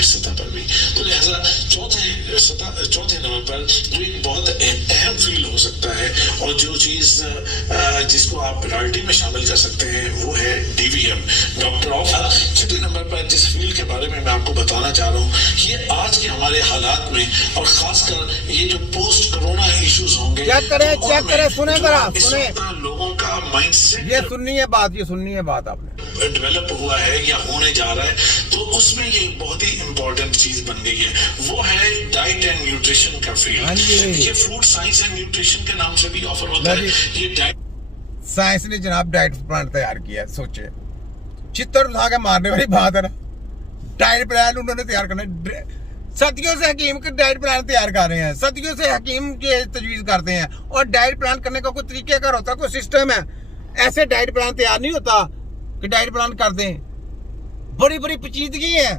Private सतह पर भी। तो लिहाजा चौथे नंबर पर जो एक बहुत अहम फील्ड हो सकता है और जो चीज जिसको आप प्रायोरिटी में शामिल कर सकते हैं वो है DVM, डॉक्टर ऑफ। छठे नंबर पर जिस फील्ड के बारे में मैं आपको बताना चाह रहा हूँ, ये आज के हमारे हालात में और खासकर ये जो पोस्ट कोरोना इश्यूज होंगे, चेक करें, सुने लोगों का माइंडसेट ये सुननी है बात आपने डेवलप हुआ है या होने जा रहा है, तो उसमें ये बहुत ही इंपॉर्टेंट चीज बन गई है, वो है डाइट एंड न्यूट्रिशन का फील्ड। ये फूड साइंस एंड न्यूट्रिशन के नाम से भी ऑफर होता है। ये डाइट साइंस ने जनाब डाइट प्लान तैयार किया है। सोचे चित्तर उठा के मारने वाली बात है ना। डाइट प्लान उन्होंने तैयार करना, सदियों से हकीम के डाइट प्लान तैयार कर रहे हैं, सदियों से हकीम के तजवीज करते हैं, और डाइट प्लान करने का कोई तरीकेकार होता है, कोई सिस्टम है। ऐसे डाइट प्लान तैयार नहीं होता कि डाइट प्लान कर दें। बड़ी बड़ी पेचीदगी है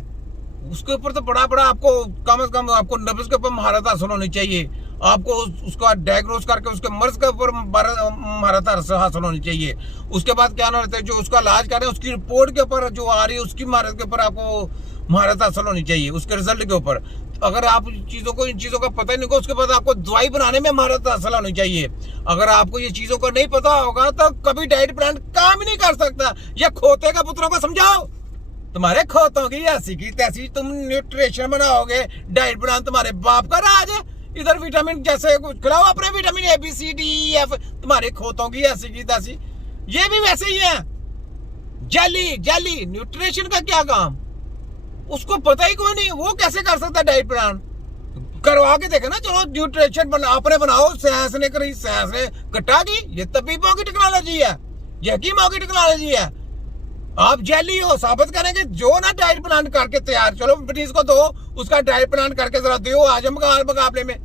उसके ऊपर, तो बड़ा आपको कम से कम आपको नब्ज के ऊपर महारत हासिल होनी चाहिए, आपको उसका डायग्नोज करके उसके मर्ज के ऊपर महारत हासिल होनी चाहिए। उसके बाद क्या ना रहता है, जो उसका इलाज कर रहे हैं उसकी रिपोर्ट के ऊपर जो आ रही है उसकी महारत के ऊपर आपको महारत हासिल होनी चाहिए, उसके रिजल्ट के ऊपर। अगर आप इन चीजों का पता ही नहीं होगा, उसके बाद आपको दवाई बनाने में महारत हासिल होनी चाहिए। अगर आपको ये चीजों का नहीं पता होगा तो कभी डाइट प्लान काम ही नहीं कर सकता। या खोते का पुत्रों को समझाओ, तुम्हारे खोतों की ऐसी की तैसी, तुम न्यूट्रिशन बनाओगे, डाइट प्लान तुम्हारे बाप का राज है। इधर विटामिन जैसे खिलाओ अपने, विटामिन ABCDEF, तुम्हारे खोतों की ऐसी की तैसी। ये भी वैसे ही है, जाली न्यूट्रिशन का क्या काम, उसको पता ही कोई नहीं, वो कैसे कर सकता डाइट प्लान? करवा के देखे ना, चलो न्यूट्रिशन आपने बनाओ, साइंस ने करी, साइंस ने कटा की, ये तबीबों की टेक्नोलॉजी है, ये हकीमों की टेक्नोलॉजी है। आप जैली हो साबित करेंगे जो ना डाइट प्लान करके तैयार, चलो ब्रिटिश को दो, उसका डाइट प्लान करके जरा दो आजम का मुकाबले में।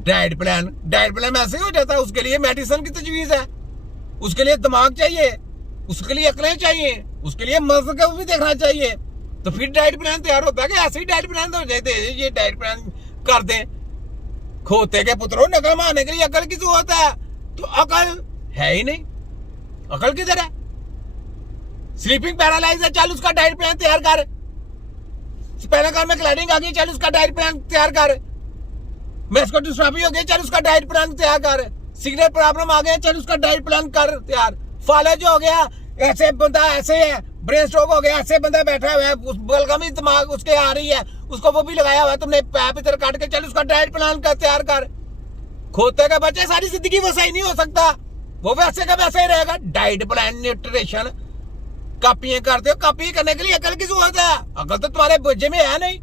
डाइट प्लान ऐसे ही हो जाता है। उसके लिए मेडिसिन की तजवीज है, उसके लिए दिमाग चाहिए, उसके लिए अकलें चाहिए, उसके लिए मर्ज को भी देखना चाहिए, तो फिर डाइट प्लान तैयार होता है। कि ऐसे ही डाइट प्लान हो जाते हैं, ये डाइट प्लान कर दें। खोते के पुत्रों, नकल मारने के लिए अकल की जरूरत है, तो अकल है ही नहीं। अकल किधर है? स्लीपिंग पैरालाइज है, चल उसका डाइट प्लान तैयार कर। स्पाइनल में क्लैडिंग आ गई, चल उसका डाइट प्लान तैयार कर। मस्कुलर डिस्ट्रॉफी हो गई, चल उसका डाइट प्लान तैयार कर। सिगरेट प्रॉब्लम आ गया, चल उसका डाइट प्लान कर तैयार। फालज हो गया, ऐसे बंदा ऐसे है, ब्रेन स्ट्रोक हो गया, ऐसे बंदा बैठा हुआ है, बलगमी दिमाग उसके आ रही है, उसको वो भी लगाया हुआ है तुमने, पैप इधर काट के, चल उसका डाइट प्लान कर तैयार कर। खोते का बच्चे सारी जिंदगी वो सही नहीं हो सकता, वो वैसे का वैसे ही रहेगा। डाइट प्लान न्यूट्रिशन कॉपियां करते हो, कॉपी करने के लिए अकल की जरूरत है, अकल तो तुम्हारे बच्चे में है नहीं।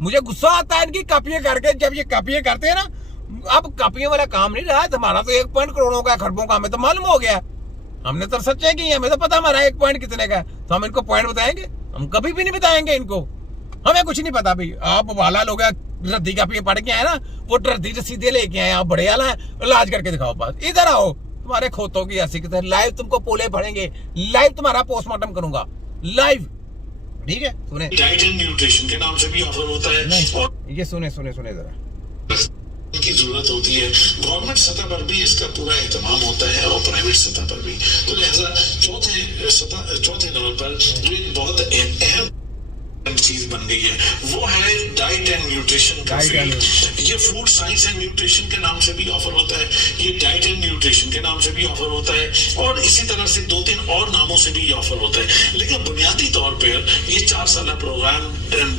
मुझे गुस्सा आता है इनकी कॉपियां करके, जब ये कॉपियां करते हैं ना, अब कॉपियां वाला काम नहीं रहा। हमारा तो 1 पॉइंट करोड़ों का, खरबों का हमें तो मालूम हो गया, हमने तो सच्चे की, हमें तो पता हमारा 1 पॉइंट कितने का है, तो हम इनको पॉइंट बताएंगे? हम कभी भी नहीं बताएंगे इनको, हमें कुछ नहीं पता भाई। आप वाला लोग रद्दी कॉपियां पढ़ के आए ना, वो रद्दी सीधे लेके आए, आप बड़े वाला है, इलाज करके दिखाओ। पास इधर आओ, तुम्हारे खोतों की ऐसी कितने लाइव तुमको पोले पढ़ेंगे, लाइव तुम्हारा पोस्टमार्टम करूंगा लाइव, ठीक है? सुने, डाइट एंड न्यूट्रिशन के नाम से भी ऑफर होता है। ये सुने जरा की जरूरत होती है। गवर्नमेंट सतह पर भी इसका पूरा एहतमाम होता है और प्राइवेट सतह पर भी। तो लिहाजा चौथे नंबर पर जो एक बहुत अहम चीज बन गई है वो है डाइट एंड न्यूट्रिशन का फील्ड। ये फूड साइंस एंड न्यूट्रिशन के नाम से भी ऑफर होता है, ये डाइट एंड न्यूट्रिशन के नाम से भी ऑफर होता है, और इसी तरह से 2-3 और नामों से भी ये ऑफर होता है। लेकिन बुनियादी तौर पर ये 4 साल प्रोग्राम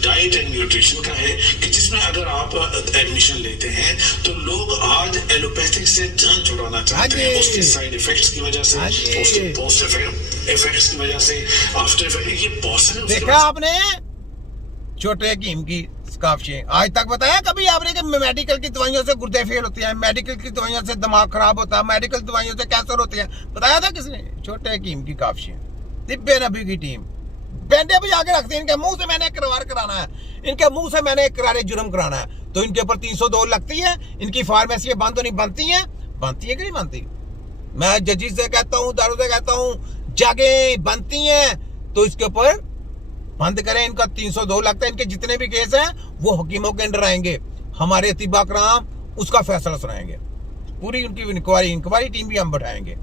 डाइट एंड न्यूट्रिशन का है कि जिसमें अगर आप एडमिशन लेते हैं तो लोग आज एलोपैथिक से जान छुड़ाना चाहते हैं, उसके साइड इफेक्ट्स की वजह से, उसके पोस्ट इफेक्ट्स की वजह से, आफ्टर इफेक्ट, ये बहुत सारे। देखा आपने छोटे हकीम की काफिशें आज तक बताया कभी आपने कि मेडिकल की दवाइयों से गुर्दे फेल होते हैं, मेडिकल की दवाइयों से दिमाग खराब होता है, मेडिकल दवाइयों से कैंसर होते हैं? बताया था किसने? छोटे हकीम की काफिशें, तिब्बे नबी की टीम बैंडे बजा के रखते हैं। इनके मुंह से मैंने इकरार कराना है, इनके मुंह से मैंने इकरार जुर्म कराना है, तो इनके ऊपर 302 लगती है। इनकी फार्मेसी बंद तो नहीं बनती है कि नहीं बनती? मैं जजिस से कहता हूँ, दारू से कहता हूँ, जागे बनती है तो इसके ऊपर बंद करें। इनका 302 लगता है। इनके जितने भी केस हैं वो हकीमों के अंडर आएंगे, हमारे अतिबा कराम उसका फैसला सुनाएंगे। पूरी उनकी इंक्वायरी टीम भी हम बैठाएंगे,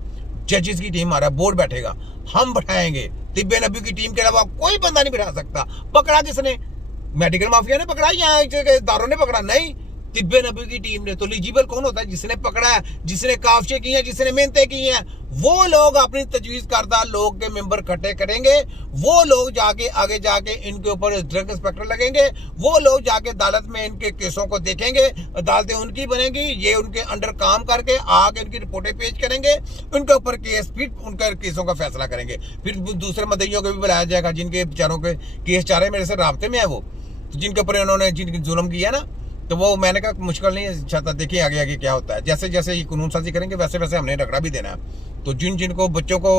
जजेस की टीम, हमारा बोर्ड बैठेगा, हम बैठाएंगे। तिब्बे नबी की टीम के अलावा कोई बंदा नहीं बैठा सकता। पकड़ा किसने? मेडिकल माफिया ने पकड़ा या दारों ने पकड़ा? नहीं, तिब्बे नबी की टीम ने। तो एलिजिबल कौन होता है? जिसने पकड़ा है, जिसने काफशे की है, जिसने मेहनतें की हैं, वो लोग अपनी तजवीज करदा लोग के मेंबर इकट्ठे करेंगे, वो लोग जाके आगे जाके इनके ऊपर ड्रग इंस्पेक्टर लगेंगे, वो लोग जाके अदालत में इनके केसों को देखेंगे, अदालतें उनकी बनेंगी, ये उनके अंडर काम करके आगे इनकी रिपोर्टें पेश करेंगे, उनके ऊपर केस, फिर उनके केसों का फैसला करेंगे। फिर दूसरे मदइयों को भी बुलाया जाएगा जिनके बेचारों के केस चाह रहे मेरे से राब्ते में है, वो जिनके ऊपर इन्होंने जिनकी जुल्म किया ना, तो वो मैंने कहा मुश्किल नहीं है, चाहता देखिए आगे आगे क्या होता है। जैसे जैसे ये कानून साजी करेंगे वैसे वैसे हमने रगड़ा भी देना है। तो जिनको बच्चों को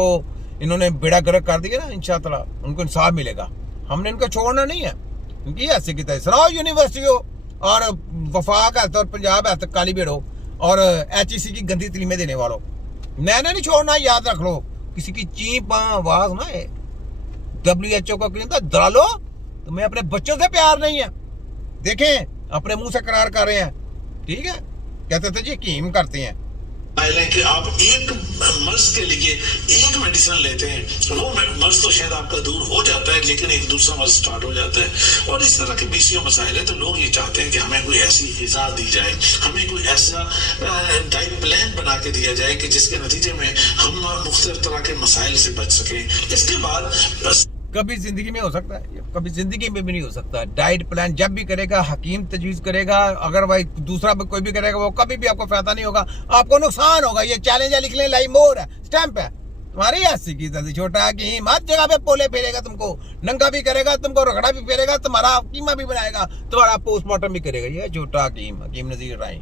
इन्होंने बेड़ा गर्क कर दिया ना, इंशाअल्लाह उनको इंसाफ मिलेगा। हमने इनको छोड़ना नहीं है, क्योंकि ऐसे की तरह सराओ यूनिवर्सिटी हो और वफाक है और पंजाब है काली बेड़ो और HEC की गंदी तलीमें देने वालों, मैंने नहीं छोड़ना, याद रख लो। किसी की चीप आवाज ना है। WHO का कहता दलालो, तुम्हें अपने बच्चों से प्यार नहीं है। देखें अपने मुंह से करार कर रहे हैं, ठीक है, कहते थे जी हकीम करते हैं। कि आप एक मर्ज के लिए एक मेडिसिन लेते हैं, वो मर्ज तो शायद आपका दूर हो जाता है, लेकिन एक दूसरा मर्ज स्टार्ट हो जाता है। और इस तरह के बीसियों मसाइल है, तो लोग ये चाहते हैं कि हमें कोई ऐसी ग़िज़ा दी जाए, हमें कोई ऐसा डाइट प्लान बना के दिया जाए कि जिसके नतीजे में हम मुख्तलिफ तरह के मसाइल से बच सकें। इसके बाद बस कभी जिंदगी में हो सकता है, कभी जिंदगी में भी नहीं हो सकता। डाइट प्लान जब भी करेगा हकीम तजवीज करेगा, अगर भाई दूसरा कोई भी करेगा वो कभी भी आपको फायदा नहीं होगा, आपको नुकसान होगा। ये चैलेंज है, लिख लें, लाइव मोर है, स्टैंप है तुम्हारी ऐसी की तरह। छोटा हकीम हर जगह पे पोले फेरेगा, तुमको नंगा भी करेगा, तुमको रगड़ा भी फेरेगा, तुम्हारा कीमा भी बनाएगा, तुम्हारा पोस्टमार्टम भी करेगा। ये छोटा हकीम, हकीम नजीर राय।